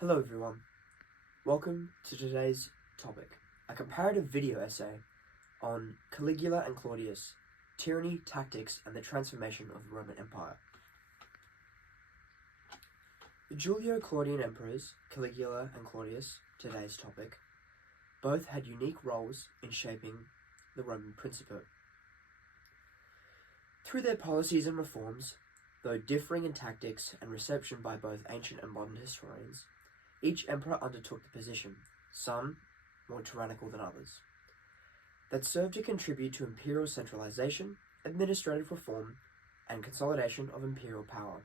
Hello everyone, welcome to today's topic, a comparative video essay on Caligula and Claudius, tyranny, tactics, and the transformation of the Roman Empire. The Julio-Claudian emperors, Caligula and Claudius, today's topic, both had unique roles in shaping the Roman Principate. Through their policies and reforms, though differing in tactics and reception by both ancient and modern historians, each emperor undertook the position, some more tyrannical than others, that served to contribute to imperial centralization, administrative reform, and consolidation of imperial power.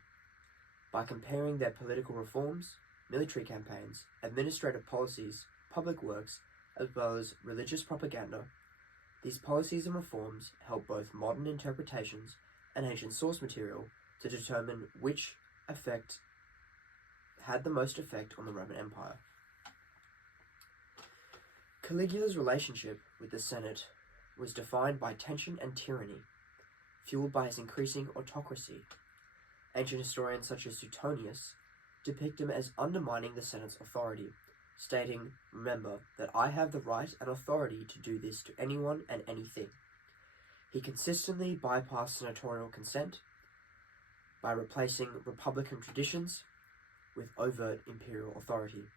By comparing their political reforms, military campaigns, administrative policies, public works, as well as religious propaganda, these policies and reforms help both modern interpretations and ancient source material to determine which effect had the most effect on the Roman Empire. Caligula's relationship with the Senate was defined by tension and tyranny, fueled by his increasing autocracy. Ancient historians such as Suetonius depict him as undermining the Senate's authority, stating, "Remember that I have the right and authority to do this to anyone and anything." He consistently bypassed senatorial consent by replacing republican traditions with overt imperial authority.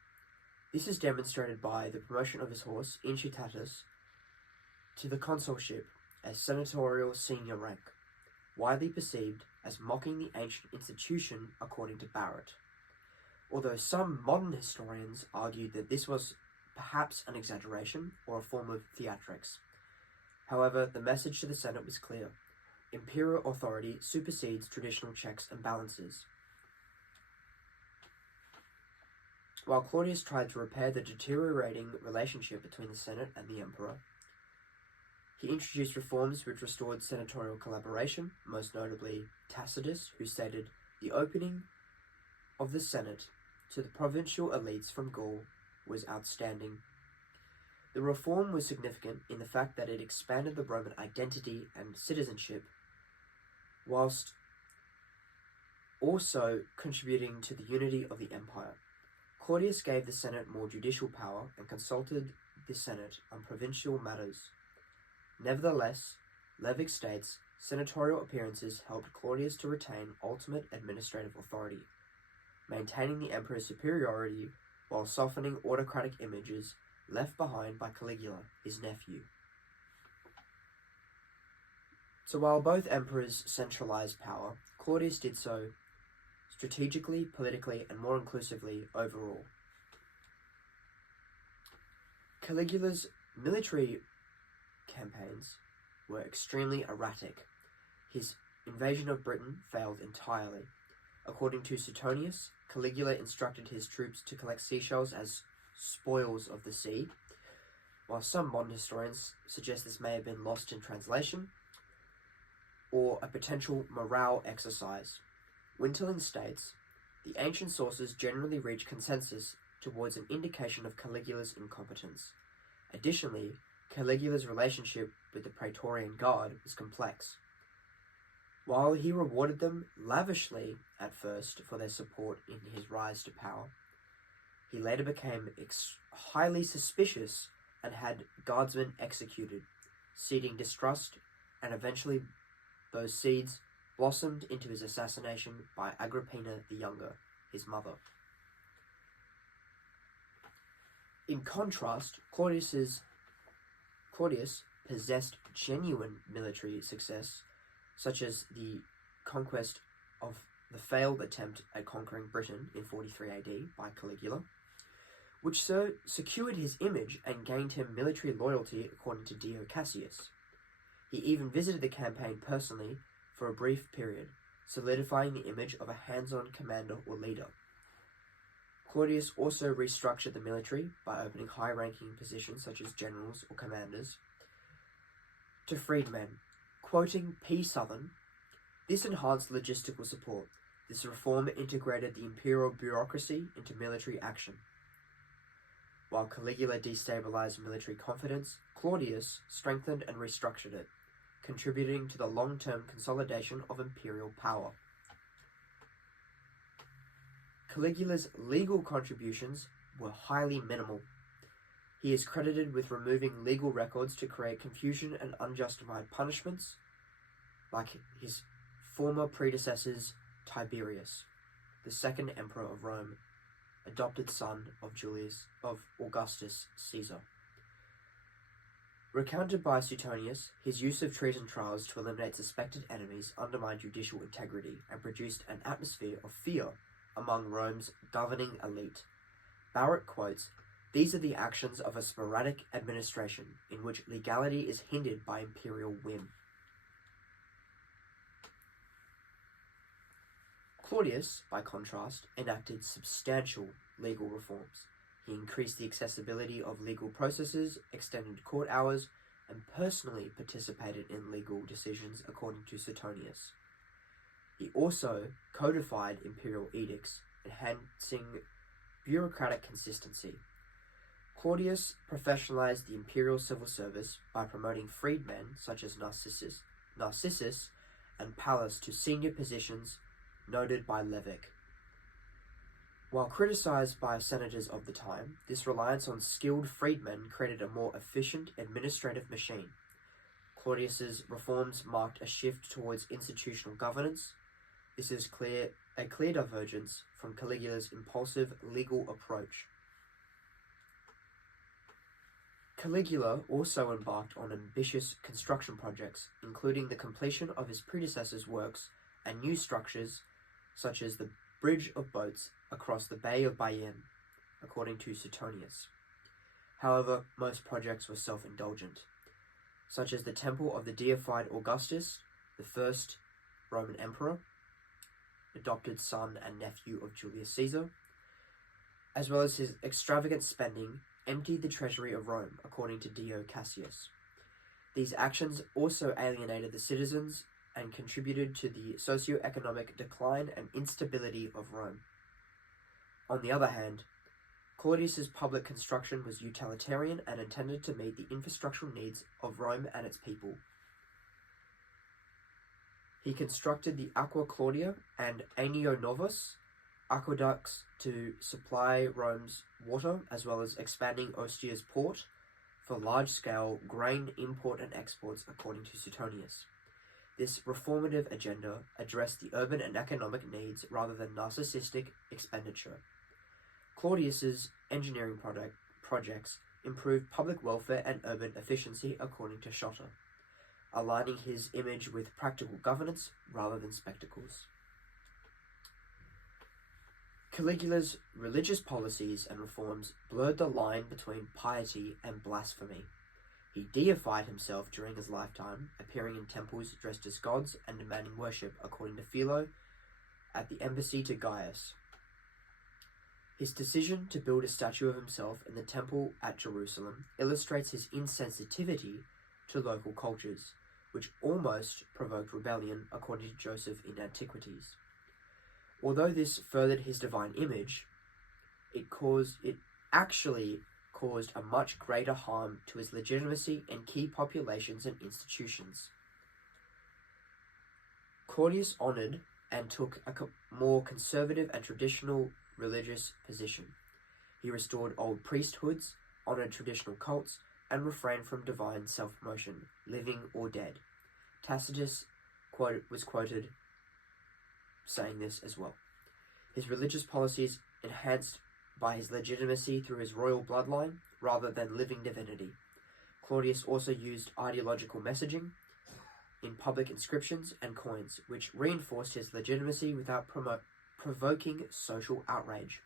This is demonstrated by the promotion of his horse, Incitatus, to the consulship as senatorial senior rank, widely perceived as mocking the ancient institution according to Barrett, although some modern historians argued that this was perhaps an exaggeration or a form of theatrics. However, the message to the Senate was clear: imperial authority supersedes traditional checks and balances. While Claudius tried to repair the deteriorating relationship between the Senate and the emperor, he introduced reforms which restored senatorial collaboration, most notably Tacitus, who stated the opening of the Senate to the provincial elites from Gaul was outstanding. The reform was significant in the fact that it expanded the Roman identity and citizenship, whilst also contributing to the unity of the empire. Claudius gave the Senate more judicial power and consulted the Senate on provincial matters. Nevertheless, Levick states, senatorial appearances helped Claudius to retain ultimate administrative authority, maintaining the emperor's superiority while softening autocratic images left behind by Caligula, his nephew. So while both emperors centralized power, Claudius did so strategically, politically, and more inclusively overall. Caligula's military campaigns were extremely erratic. His invasion of Britain failed entirely. According to Suetonius, Caligula instructed his troops to collect seashells as spoils of the sea, while some modern historians suggest this may have been lost in translation or a potential morale exercise. Winterling states, the ancient sources generally reach consensus towards an indication of Caligula's incompetence. Additionally, Caligula's relationship with the Praetorian Guard was complex. While he rewarded them lavishly at first for their support in his rise to power, he later became highly suspicious and had guardsmen executed, seeding distrust, and eventually those seeds blossomed into his assassination by Agrippina the Younger, his mother. In contrast, Claudius possessed genuine military success, such as the conquest of the failed attempt at conquering Britain in 43 AD by Caligula, which secured his image and gained him military loyalty according to Dio Cassius. He even visited the campaign personally for a brief period, solidifying the image of a hands-on commander or leader. Claudius also restructured the military by opening high-ranking positions such as generals or commanders to freedmen. Quoting P. Southern, this enhanced logistical support. This reform integrated the imperial bureaucracy into military action. While Caligula destabilized military confidence, Claudius strengthened and restructured it, contributing to the long-term consolidation of imperial power. Caligula's legal contributions were highly minimal. He is credited with removing legal records to create confusion and unjustified punishments, like his former predecessors Tiberius, the second emperor of Rome, adopted son of Augustus Caesar. Recounted by Suetonius, his use of treason trials to eliminate suspected enemies undermined judicial integrity and produced an atmosphere of fear among Rome's governing elite. Barrett quotes, "These are the actions of a sporadic administration in which legality is hindered by imperial whim." Claudius, by contrast, enacted substantial legal reforms. He increased the accessibility of legal processes, extended court hours, and personally participated in legal decisions according to Suetonius. He also codified imperial edicts, enhancing bureaucratic consistency. Claudius professionalized the imperial civil service by promoting freedmen such as Narcissus and Pallas to senior positions noted by Levick. While criticized by senators of the time, this reliance on skilled freedmen created a more efficient administrative machine. Claudius's reforms marked a shift towards institutional governance. This is a clear divergence from Caligula's impulsive legal approach. Caligula also embarked on ambitious construction projects, including the completion of his predecessor's works and new structures such as the bridge of boats across the Bay of Bayonne, according to Suetonius. However, most projects were self-indulgent, such as the temple of the deified Augustus, the first Roman emperor, adopted son and nephew of Julius Caesar, as well as his extravagant spending emptied the treasury of Rome, according to Dio Cassius. These actions also alienated the citizens and contributed to the socio-economic decline and instability of Rome. On the other hand, Claudius's public construction was utilitarian and intended to meet the infrastructural needs of Rome and its people. He constructed the Aqua Claudia and Anio Novus aqueducts to supply Rome's water, as well as expanding Ostia's port for large-scale grain import and exports, according to Suetonius. This reformative agenda addressed the urban and economic needs rather than narcissistic expenditure. Claudius's engineering projects improved public welfare and urban efficiency, according to Schotter, aligning his image with practical governance rather than spectacles. Caligula's religious policies and reforms blurred the line between piety and blasphemy. He deified himself during his lifetime, appearing in temples dressed as gods and demanding worship, according to Philo, at the embassy to Gaius. His decision to build a statue of himself in the temple at Jerusalem illustrates his insensitivity to local cultures, which almost provoked rebellion, according to Joseph in Antiquities. Although this furthered his divine image, it actually caused a much greater harm to his legitimacy in key populations and institutions. Claudius honored and took a more conservative and traditional religious position. He restored old priesthoods, honored traditional cults, and refrained from divine self-promotion, living or dead. Tacitus was quoted saying this as well. His religious policies enhanced by his legitimacy through his royal bloodline rather than living divinity. Claudius also used ideological messaging in public inscriptions and coins, which reinforced his legitimacy without provoking social outrage.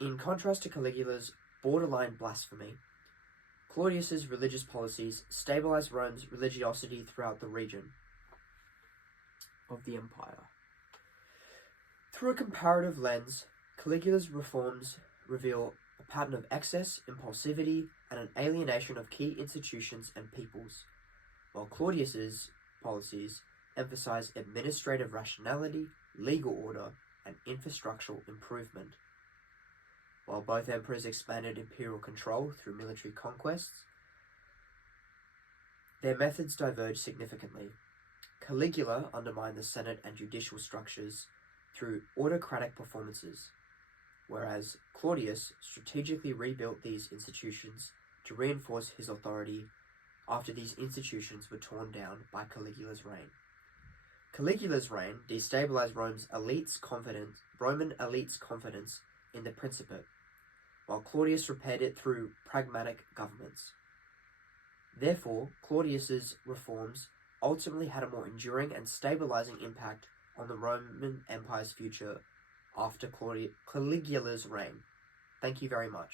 In contrast to Caligula's borderline blasphemy, Claudius's religious policies stabilized Rome's religiosity throughout the region of the empire. Through a comparative lens, Caligula's reforms reveal a pattern of excess, impulsivity, and an alienation of key institutions and peoples, while Claudius's policies emphasize administrative rationality, legal order, and infrastructural improvement. While both emperors expanded imperial control through military conquests, their methods diverged significantly. Caligula undermined the Senate and judicial structures through autocratic performances, whereas Claudius strategically rebuilt these institutions to reinforce his authority after these institutions were torn down by Caligula's reign. Caligula's reign destabilized Roman elites' confidence in the Principate, while Claudius repaired it through pragmatic governments. Therefore, Claudius's reforms ultimately had a more enduring and stabilizing impact on the Roman Empire's future after Caligula's reign. Thank you very much.